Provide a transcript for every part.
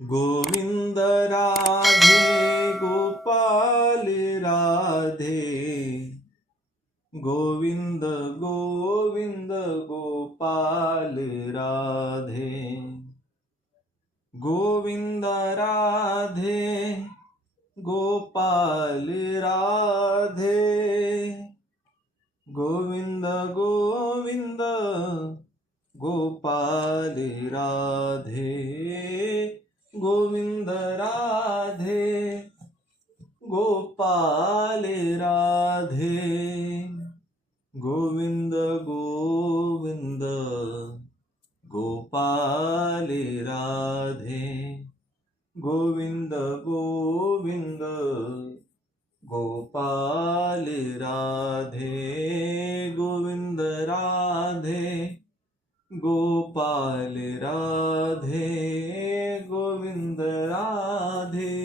गोविंद राधे गोपाल राधे, गोविंद गोविंद गोपाल राधे, गोविंद राधे गोपाल राधे, गोविंद गोविंद गोपाल राधे, गोविंद राधे गोपाल राधे, गोविंद गोविंद गोपाल राधे, गोविंद गोविंद गोपाल राधे, गोविंद राधे गोपाल राधे, गोविंद राधे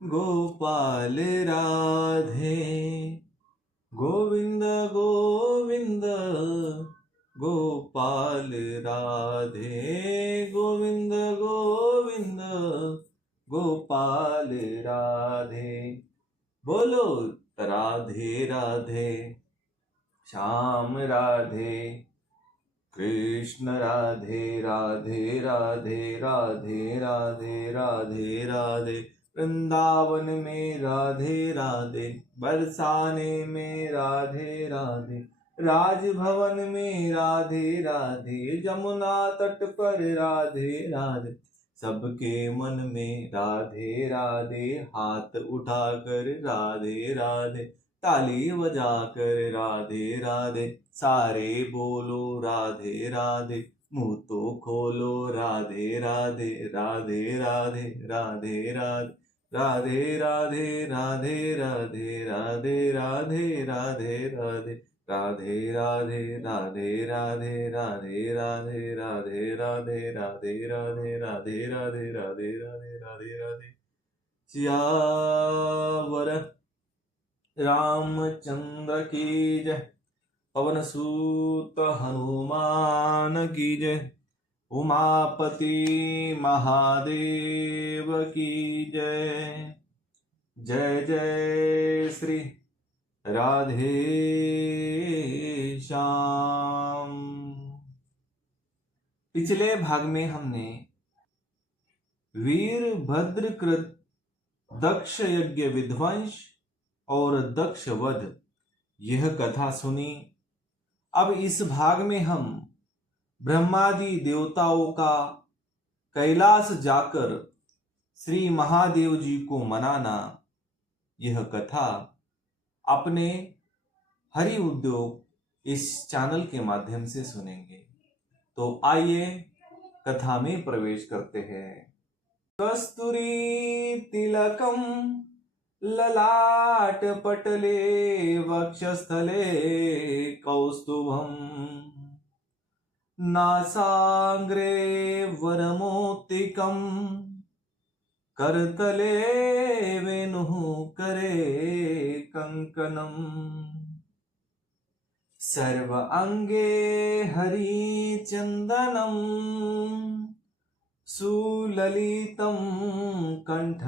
गोपाल राधे, गोविंद गोविंद गोपाल राधे, गोविंद गोविंद गोपाल राधे। बोलो राधे राधे, श्याम राधे, कृष्ण राधे राधे राधे राधे राधे राधे राधे, वृंदावन में राधे राधे, बरसाने में राधे राधे, राजभवन में राधे राधे, जमुना तट पर राधे राधे, सबके मन में राधे राधे, हाथ उठाकर राधे राधे, ताली बजाकर राधे राधे, सारे बोलो राधे राधे, मुंह तो खोलो राधे राधे, राधे राधे राधे राधे, राधे राधे राधे राधे, राधे राधे राधे राधे, राधे राधे राधे राधे, राधे राधे राधे राधे, राधे राधे राधे राधे, राधे राधे राधे राधे। सियावर रामचंद्र की जय, पवन सूत हनुमान की जय, उमापति महादेव की जय। जय जय श्री राधे श्याम। पिछले भाग में हमने वीरभद्रकृत दक्ष यज्ञ विध्वंस और दक्ष वध यह कथा सुनी। अब इस भाग में हम ब्रह्मादि देवताओं का कैलाश जाकर श्री महादेव जी को मनाना यह कथा अपने हरि उद्योग इस चैनल के माध्यम से सुनेंगे। तो आइए कथा में प्रवेश करते हैं। कस्तूरी तिलकम ललाट पटले वक्षस्थले कौस्तुभम, नासाग्रे वरमोक्तिकम, करतले वेणुः करे कंकणम, सर्व अंगे हरिचंदनम, सुललितं कंठ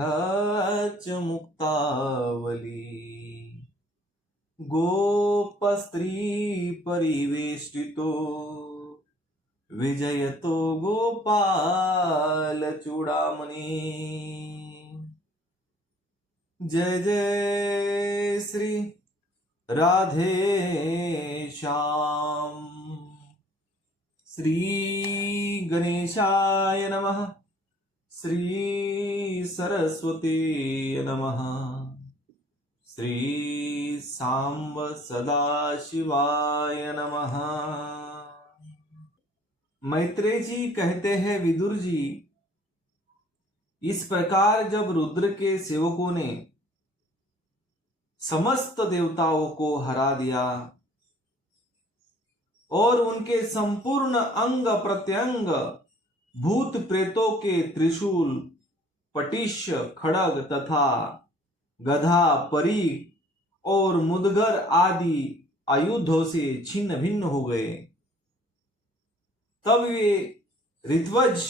च मुक्तावली, गोपस्त्री परिवेष्टितो विजयतो गोपाल चूड़ामणि। जय जय श्री राधे श्याम। श्री गणेशाय नमः, श्री सरस्वती नमः, श्री सांब सदाशिवाय नमः। मैत्रेय जी कहते हैं, विदुर जी, इस प्रकार जब रुद्र के सेवकों ने समस्त देवताओं को हरा दिया और उनके संपूर्ण अंग प्रत्यंग भूत प्रेतों के त्रिशूल, पटिश, खड़ग तथा गधा, परी और मुदगर आदि आयुधों से छिन्न भिन्न हो गए, तब वे ऋत्वज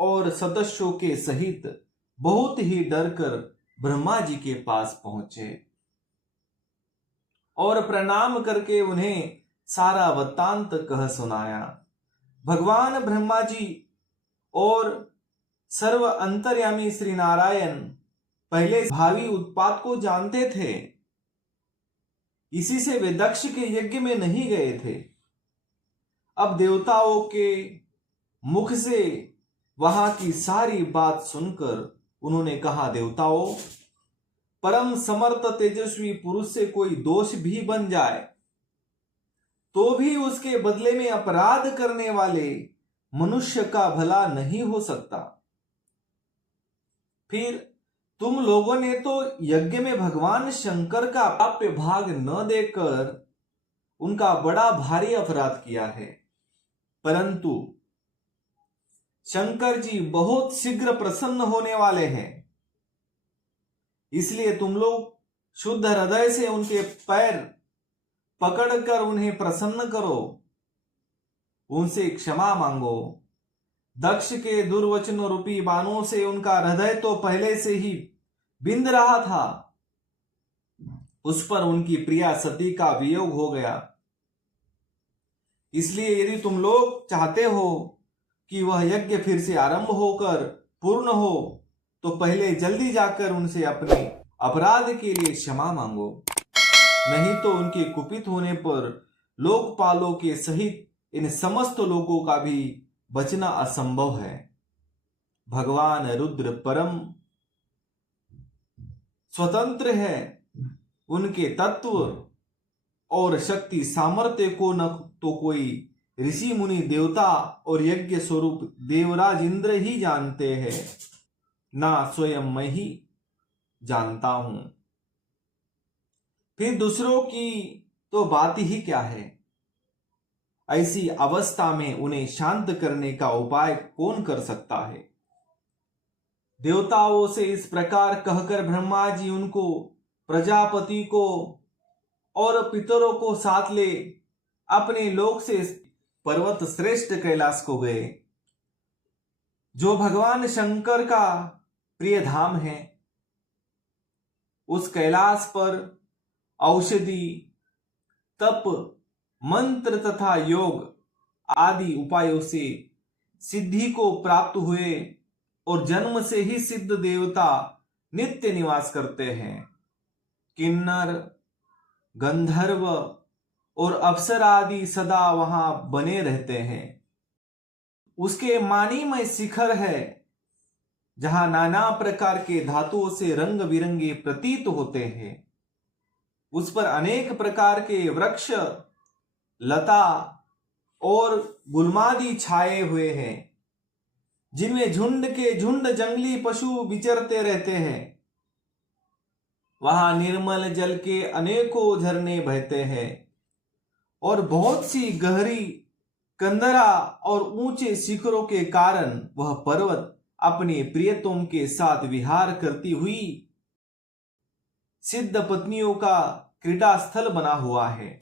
और सदस्यों के सहित बहुत ही डरकर ब्रह्मा जी के पास पहुंचे और प्रणाम करके उन्हें सारा वृत्तांत कह सुनाया। भगवान ब्रह्मा जी और सर्व अंतर्यामी श्री नारायण पहले भावी उत्पात को जानते थे, इसी से वे दक्ष के यज्ञ में नहीं गए थे। अब देवताओं के मुख से वहां की सारी बात सुनकर उन्होंने कहा, देवताओं, परम समर्थ तेजस्वी पुरुष से कोई दोष भी बन जाए तो भी उसके बदले में अपराध करने वाले मनुष्य का भला नहीं हो सकता। फिर तुम लोगों ने तो यज्ञ में भगवान शंकर का प्राप्य भाग न देकर उनका बड़ा भारी अपराध किया है, परंतु शंकर जी बहुत शीघ्र प्रसन्न होने वाले हैं, इसलिए तुम लोग शुद्ध हृदय से उनके पैर पकड़कर उन्हें प्रसन्न करो, उनसे क्षमा मांगो। दक्ष के दुर्वचन रूपी बाणों से उनका हृदय तो पहले से ही बिंद रहा था, उस पर उनकी प्रिया सती का वियोग हो गया। इसलिए यदि तुम लोग चाहते हो कि वह यज्ञ फिर से आरंभ होकर पूर्ण हो तो पहले जल्दी जाकर उनसे अपने अपराध के लिए क्षमा मांगो, नहीं तो उनके कुपित होने पर लोकपालों के सहित इन समस्त लोगों का भी बचना असंभव है। भगवान रुद्र परम स्वतंत्र है, उनके तत्व और शक्ति सामर्थ्य को न तो कोई ऋषि मुनि देवता और यज्ञ स्वरूप देवराज इंद्र ही जानते हैं, ना स्वयं मैं ही जानता हूं। फिर दूसरों की तो बात ही क्या है। ऐसी अवस्था में उन्हें शांत करने का उपाय कौन कर सकता है। देवताओं से इस प्रकार कहकर ब्रह्मा जी उनको, प्रजापति को और पितरों को साथ ले अपने लोक से पर्वत श्रेष्ठ कैलाश को गए, जो भगवान शंकर का प्रिय धाम है। उस कैलाश पर औषधि, तप, मंत्र तथा योग आदि उपायों से सिद्धि को प्राप्त हुए और जन्म से ही सिद्ध देवता नित्य निवास करते हैं। किन्नर, गंधर्व और अप्सरा आदि सदा वहां बने रहते हैं। उसके मानिमय शिखर है, जहां नाना प्रकार के धातुओं से रंग बिरंगे प्रतीत होते हैं। उस पर अनेक प्रकार के वृक्ष, लता और गुलमादि छाए हुए हैं, जिनमें झुंड के झुंड जंगली पशु विचरते रहते हैं। वहां निर्मल जल के अनेकों झरने बहते हैं और बहुत सी गहरी कंदरा और ऊंचे शिखरों के कारण वह पर्वत अपने प्रियतम के साथ विहार करती हुई सिद्ध पत्नियों का क्रीड़ा स्थल बना हुआ है।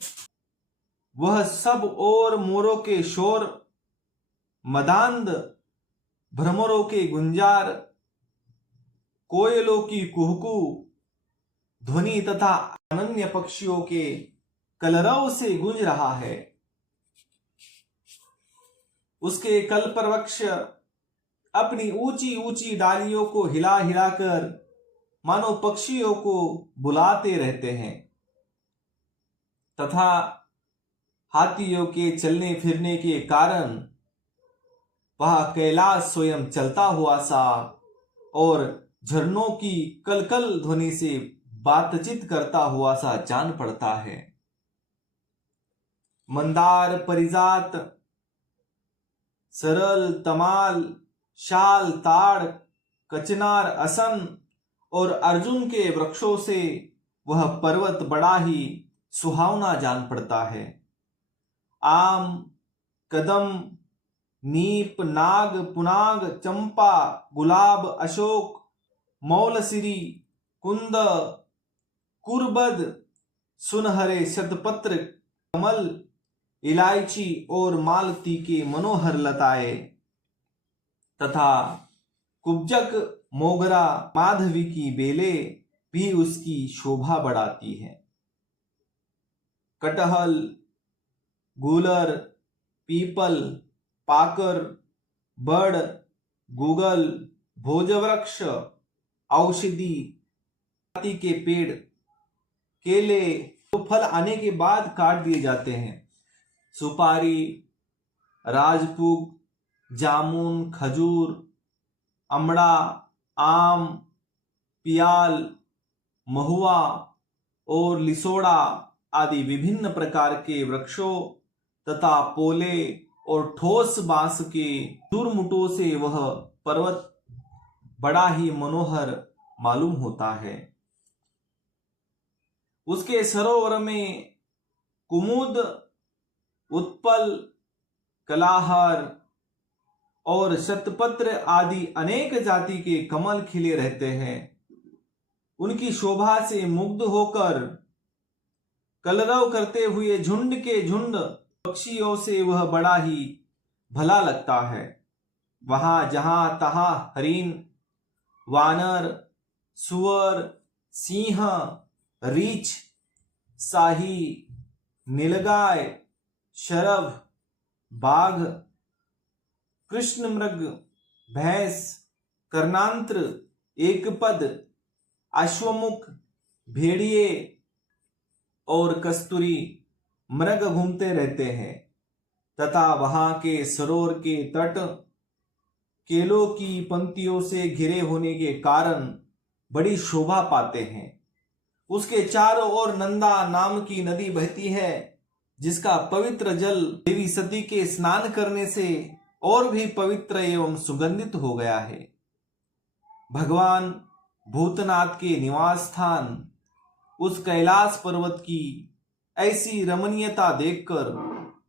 वह सब और मोरों के शोर, मदांध, भ्रमरों के गुंजार, कोयलों की कुहकू ध्वनि तथा अनन्य पक्षियों के कलरव से गूंज रहा है। उसके कल्पवृक्ष अपनी ऊंची ऊंची डालियों को हिला हिलाकर मानो पक्षियों को बुलाते रहते हैं तथा हाथियों के चलने फिरने के कारण वह कैलाश स्वयं चलता हुआ सा और झरनों की कलकल ध्वनि से बातचीत करता हुआ सा जान पड़ता है। मंदार परिजात, सरल, तमाल, शाल, ताड़, कचनार, असन और अर्जुन के वृक्षों से वह पर्वत बड़ा ही सुहावना जान पड़ता है। आम, कदम, नीप, नाग, पुनाग, चंपा, गुलाब, अशोक, मौलसिरी, कुंद, कुरबद, सुनहरे, शतपत्र, कमल, इलायची और मालती के मनोहर लताएं तथा कुब्जक, मोगरा, माधवी की बेलें भी उसकी शोभा बढ़ाती है। कटहल, गूलर, पीपल, पाकर, बड़, गूगल, भोजवृक्ष, औषधि जाति के पेड़, केले तो फल आने के बाद काट दिए जाते हैं। सुपारी, राजपूत, जामुन, खजूर, अमड़ा, आम, पियाल, महुआ और लिसोड़ा आदि विभिन्न प्रकार के वृक्षों तथा पोले और ठोस बांस के चूरमुटों से वह पर्वत बड़ा ही मनोहर मालूम होता है। उसके सरोवर में कुमुद, उत्पल, कलाहर और शतपत्र आदि अनेक जाति के कमल खिले रहते हैं। उनकी शोभा से मुग्ध होकर कलरव करते हुए झुंड के झुंड पक्षियों से वह बड़ा ही भला लगता है। वहां जहां तहां हरिण, वानर, सुअर, सिंह, रीछ, शाही, नीलगाय, शरभ, बाघ, कृष्ण मृग, भैंस, कर्णांत्र, एकपद, अश्वमुख, भेड़िए और कस्तूरी मृग घूमते रहते हैं तथा वहां के सरोवर के तट केलों की पंक्तियों से घिरे होने के कारण बड़ी शोभा पाते हैं। उसके चारों ओर नंदा नाम की नदी बहती है, जिसका पवित्र जल देवी सती के स्नान करने से और भी पवित्र एवं सुगंधित हो गया है। भगवान भूतनाथ के निवास स्थान उस कैलाश पर्वत की ऐसी रमणीयता देखकर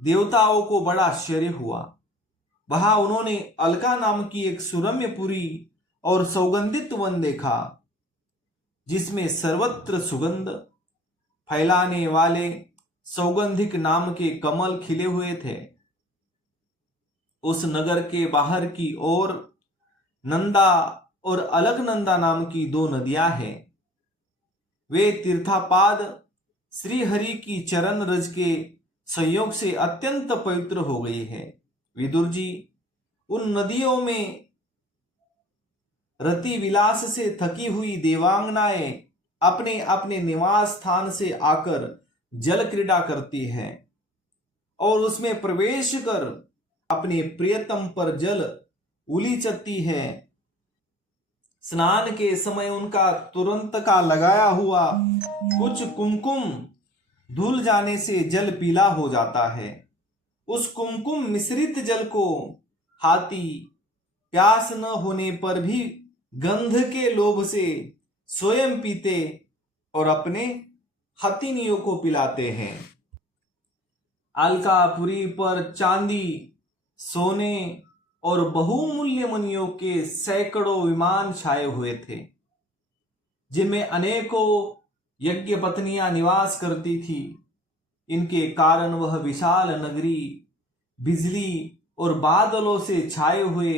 देवताओं को बड़ा आश्चर्य हुआ। वहां उन्होंने अलका नाम की एक सुरम्य पुरी और सौगंधित वन देखा, जिसमें सर्वत्र सुगंध फैलाने वाले सौगंधिक नाम के कमल खिले हुए थे। उस नगर के बाहर की ओर नंदा और अलकनंदा नाम की दो नदियां हैं। वे तीर्थापाद श्री हरि की चरण रज के संयोग से अत्यंत पवित्र हो गई है। विदुर जी, उन नदियों में रति विलास से थकी हुई देवांगनाएं अपने अपने निवास स्थान से आकर जल क्रीड़ा करती हैं और उसमें प्रवेश कर अपने प्रियतम पर जल उलीचती है। स्नान के समय उनका तुरंत का लगाया हुआ कुछ कुमकुम धुल जाने से जल पीला हो जाता है। उस कुमकुम मिश्रित जल को हाथी प्यास न होने पर भी गंध के लोभ से स्वयं पीते और अपने हथिनियों को पिलाते हैं। अलकापुरी पर चांदी, सोने और बहुमूल्य मणियों के सैकड़ों विमान छाए हुए थे, जिनमें अनेकों यज्ञ पत्नियां निवास करती थी। इनके कारण वह विशाल नगरी बिजली और बादलों से छाए हुए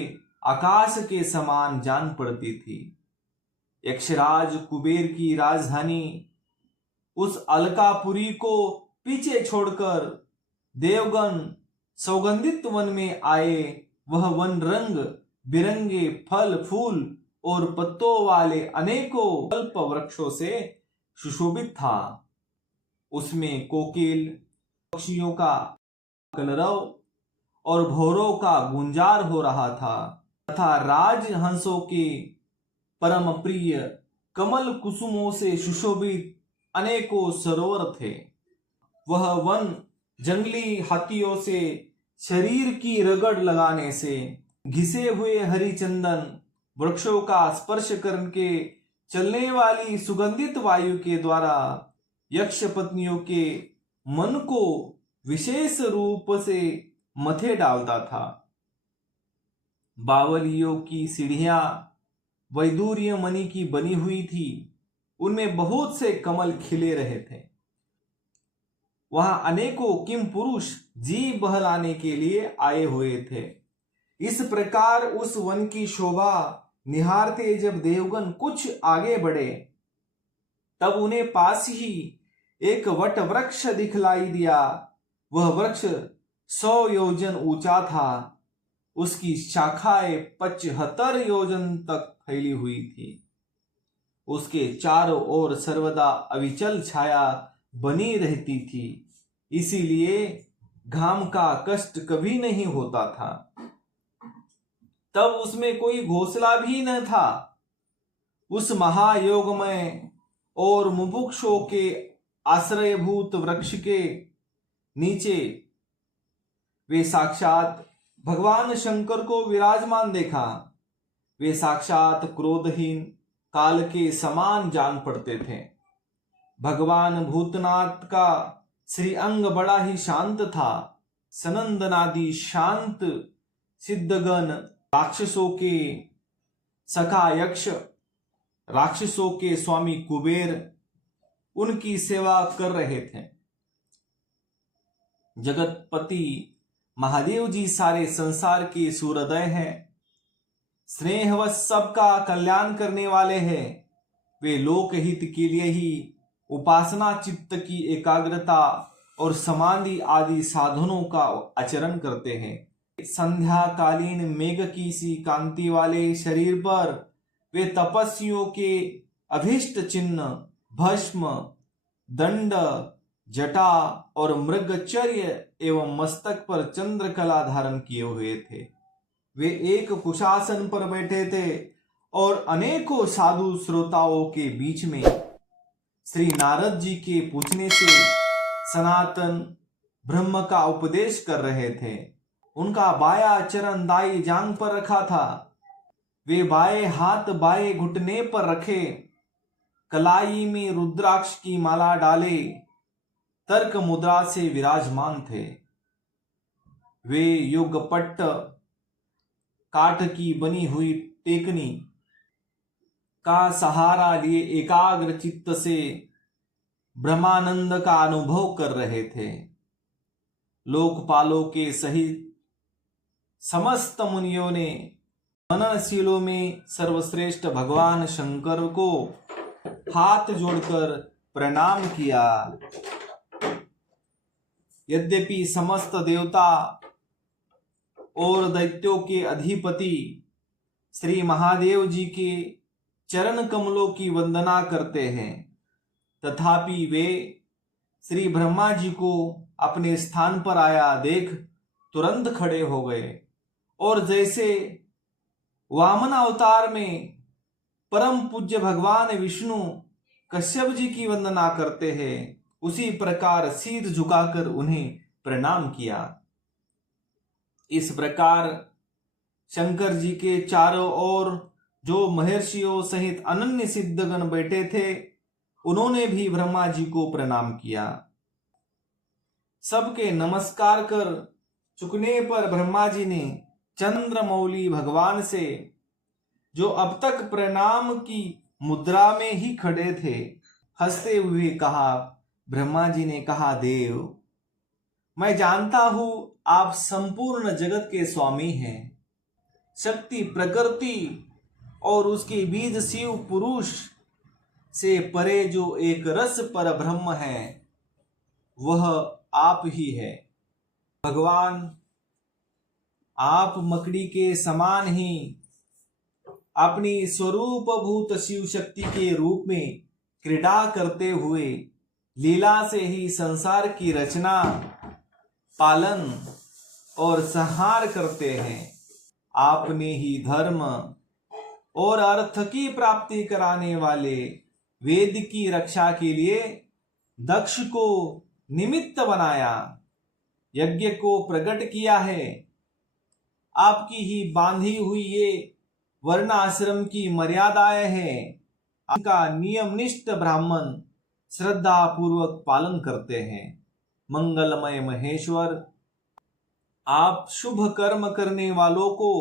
आकाश के समान जान पड़ती थी। यक्षराज कुबेर की राजधानी उस अलकापुरी को पीछे छोड़कर देवगण सौगंधित वन में आए। वह वन रंग बिरंगे फल फूल और पत्तों वाले अनेकों कल्प वृक्षों से सुशोभित था। उसमें कोकिल पक्षियों का कलरव और भौरों का गुंजार हो रहा था तथा राजहंसों के परम प्रिय कमल कुसुमों से सुशोभित अनेकों सरोवर थे। वह वन जंगली हाथियों से शरीर की रगड़ लगाने से, घिसे हुए हरी चंदन वृक्षों का स्पर्श करके चलने वाली सुगंधित वायु के द्वारा यक्ष पत्नियों के मन को विशेष रूप से मथे डालता था। बावलियों की सीढ़ियां वैदूर्य मणि की बनी हुई थी। उनमें बहुत से कमल खिले रहे थे। वहां अनेकों किम पुरुष जी बहलाने के लिए आए हुए थे। इस प्रकार उस वन की शोभा निहारते जब देवगण कुछ आगे बढ़े, तब उन्हें पास ही एक वट वृक्ष दिखलाई दिया। वह वृक्ष 100 योजन ऊंचा था। उसकी शाखाएं 75 योजन तक फैली हुई थी। उसके चारों ओर सर्वदा अविचल छाया बनी रहती थी, इसीलिए घाम का कष्ट कभी नहीं होता था। तब उसमें कोई घोंसला भी न था। उस महायोगमय और मुमुक्षुओं के आश्रयभूत वृक्ष के नीचे वे साक्षात भगवान शंकर को विराजमान देखा। वे साक्षात क्रोधहीन काल के समान जान पड़ते थे। भगवान भूतनाथ का श्री अंग बड़ा ही शांत था। सनंदनादि शांत सिद्धगण, राक्षसों के सखा यक्ष, राक्षसों के स्वामी कुबेर उनकी सेवा कर रहे थे। जगतपति महादेव जी सारे संसार के सूर्योदय हैं, स्नेहवश सबका कल्याण करने वाले हैं। वे लोकहित के लिए ही उपासना, चित्त की एकाग्रता और समाधि आदि साधनों का आचरण करते हैं। संध्याकालीन मेघ की सी कांति वाले शरीर पर वे तपस्वियों के अभीष्ट चिन्ह भस्म, दंड, जटा और मृगचर्य एवं मस्तक पर चंद्रकला धारण किए हुए थे। वे एक कुशासन पर बैठे थे और अनेकों साधु श्रोताओं के बीच में श्री नारद जी के पूछने से सनातन ब्रह्म का उपदेश कर रहे थे। उनका बाया चरण दाई जांग पर रखा था। वे बाएं हाथ बाएं घुटने पर रखे, कलाई में रुद्राक्ष की माला डाले तर्क मुद्रा से विराजमान थे। वे युगपट्ट काठ की बनी हुई टेकनी का सहारा लिए एकाग्र चित्त से ब्रह्मानंद का अनुभव कर रहे थे। लोकपालों के सहित समस्त मुनियों ने मननशीलों में सर्वश्रेष्ठ भगवान शंकर को हाथ जोड़कर प्रणाम किया। यद्यपि समस्त देवता और दैत्यों के अधिपति श्री महादेव जी के चरण कमलों की वंदना करते हैं, तथापि वे श्री ब्रह्मा जी को अपने स्थान पर आया देख तुरंत खड़े हो गए और जैसे वामन अवतार में परम पूज्य भगवान विष्णु कश्यप जी की वंदना करते हैं, उसी प्रकार सिर झुकाकर उन्हें प्रणाम किया। इस प्रकार शंकर जी के चारों ओर जो महर्षियों सहित अनन्य सिद्धगण बैठे थे, उन्होंने भी ब्रह्मा जी को प्रणाम किया। सबके नमस्कार कर चुकने पर ब्रह्मा जी ने चंद्रमौली भगवान से, जो अब तक प्रणाम की मुद्रा में ही खड़े थे, हंसते हुए कहा। ब्रह्मा जी ने कहा, देव, मैं जानता हूं आप संपूर्ण जगत के स्वामी हैं। शक्ति प्रकृति और उसके बीज शिव पुरुष से परे जो एक रस पर ब्रह्म है, वह आप ही है। भगवान, आप मकड़ी के समान ही अपनी स्वरूपभूत शिव शक्ति के रूप में क्रीड़ा करते हुए लीला से ही संसार की रचना, पालन और संहार करते हैं। आपने ही धर्म और अर्थ की प्राप्ति कराने वाले वेद की रक्षा के लिए दक्ष को निमित्त बनाया, यज्ञ को प्रकट किया है। आपकी ही बांधी हुई ये वर्ण आश्रम की मर्यादाएं हैं। आपका नियमनिष्ठ ब्राह्मण श्रद्धा पूर्वक पालन करते हैं। मंगलमय महेश्वर, आप शुभ कर्म करने वालों को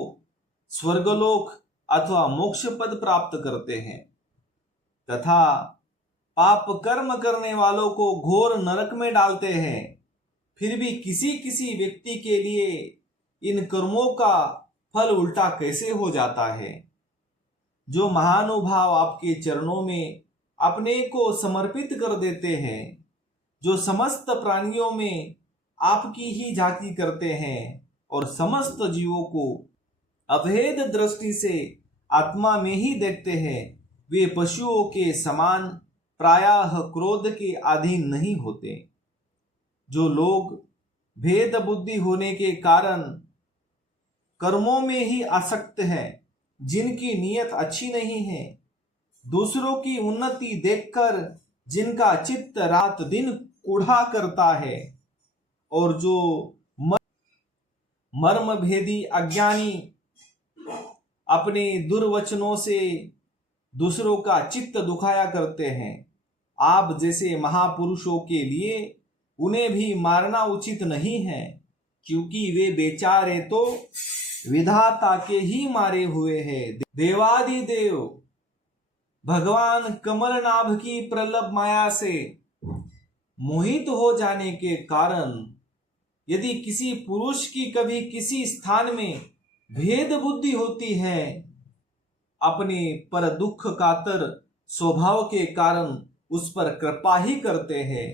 स्वर्गलोक अथवा मोक्ष पद प्राप्त करते हैं, तथा पाप कर्म करने वालों को घोर नरक में डालते हैं। फिर भी किसी किसी व्यक्ति के लिए इन कर्मों का फल उल्टा कैसे हो जाता है। जो महानुभाव आपके चरणों में अपने को समर्पित कर देते हैं, जो समस्त प्राणियों में आपकी ही झांकी करते हैं और समस्त जीवों को अभेद दृष्टि से आत्मा में ही देखते हैं, वे पशुओं के समान प्रायः क्रोध के अधीन नहीं होते। जो लोग भेद बुद्धि होने के कारण कर्मों में ही आसक्त है, जिनकी नीयत अच्छी नहीं है, दूसरों की उन्नति देखकर जिनका चित्त रात दिन कूढ़ा करता है, और जो मर्म भेदी अज्ञानी अपने दुर्वचनों से दूसरों का चित्त दुखाया करते हैं, आप जैसे महापुरुषों के लिए उन्हें भी मारना उचित नहीं है, क्योंकि वे बेचारे तो विधाता के ही मारे हुए हैं। देवादिदेव भगवान कमलनाभ की प्रलभ माया से मोहित हो जाने के कारण यदि किसी पुरुष की कभी किसी स्थान में भेद बुद्धि होती है, अपने पर दुख कातर स्वभाव के कारण उस पर कृपा ही करते हैं।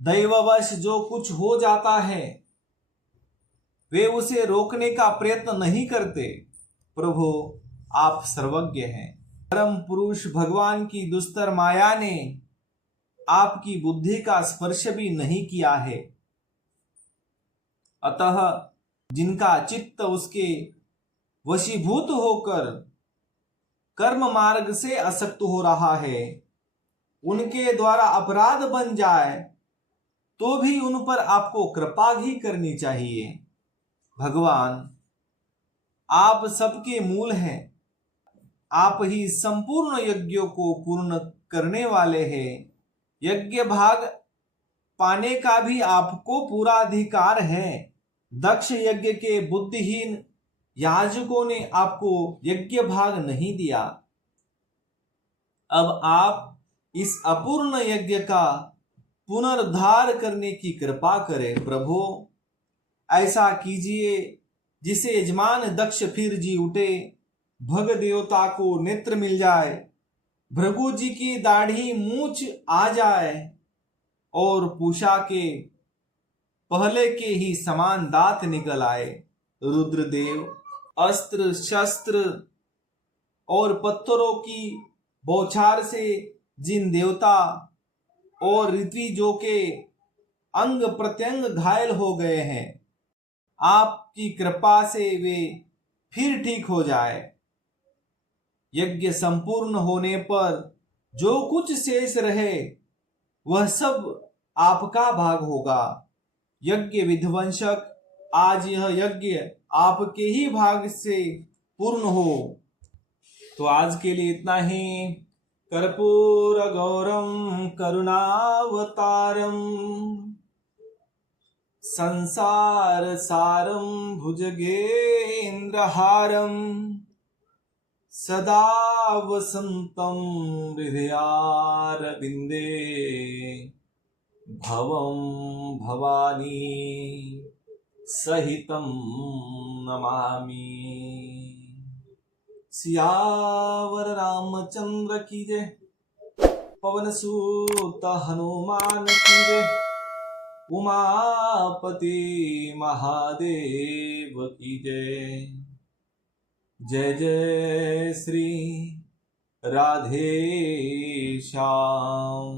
दैववश जो कुछ हो जाता है वे उसे रोकने का प्रयत्न नहीं करते। प्रभु आप सर्वज्ञ हैं। परम पुरुष भगवान की दुस्तर माया ने आपकी बुद्धि का स्पर्श भी नहीं किया है, अतः जिनका चित्त उसके वशीभूत होकर कर्म मार्ग से असक्त हो रहा है, उनके द्वारा अपराध बन जाए तो भी उन पर आपको कृपा ही करनी चाहिए। भगवान आप सबके मूल हैं, आप ही संपूर्ण यज्ञों को पूर्ण करने वाले हैं। यज्ञ भाग पाने का भी आपको पूरा अधिकार है। दक्ष यज्ञ के बुद्धिहीन याजकों ने आपको यज्ञ भाग नहीं दिया। अब आप इस अपूर्ण यज्ञ का पुनरुद्धार करने की कृपा करें। प्रभु ऐसा कीजिए जिसे यजमान दक्ष फिर जी उठे, भग देवता को नेत्र मिल जाए, भृगु जी की दाढ़ी मूछ आ जाए और पूषा के पहले के ही समान दांत निकल आए। रुद्रदेव अस्त्र शस्त्र और पत्थरों की बौछार से जिन देवता और ऋत्विजों के अंग प्रत्यंग घायल हो गए हैं, आपकी कृपा से वे फिर ठीक हो जाए। यज्ञ संपूर्ण होने पर जो कुछ शेष रहे वह सब आपका भाग होगा। यज्ञ विध्वंसक, आज यह यज्ञ आपके ही भाग से पूर्ण हो। तो आज के लिए इतना ही। कर्पूर गौरम करुणावतारम संसार सारम भुजगेन्द्रहारम सदा वसंतम हृदयारविंदे भवं भवानी सहितं नमामि। सियावर रामचंद्र की जय, पवन सूत हनुमान की जय, उमापति महादेव की जय। जय जय श्री राधे श्याम।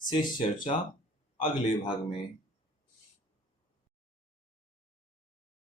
शेष चर्चा अगले भाग में।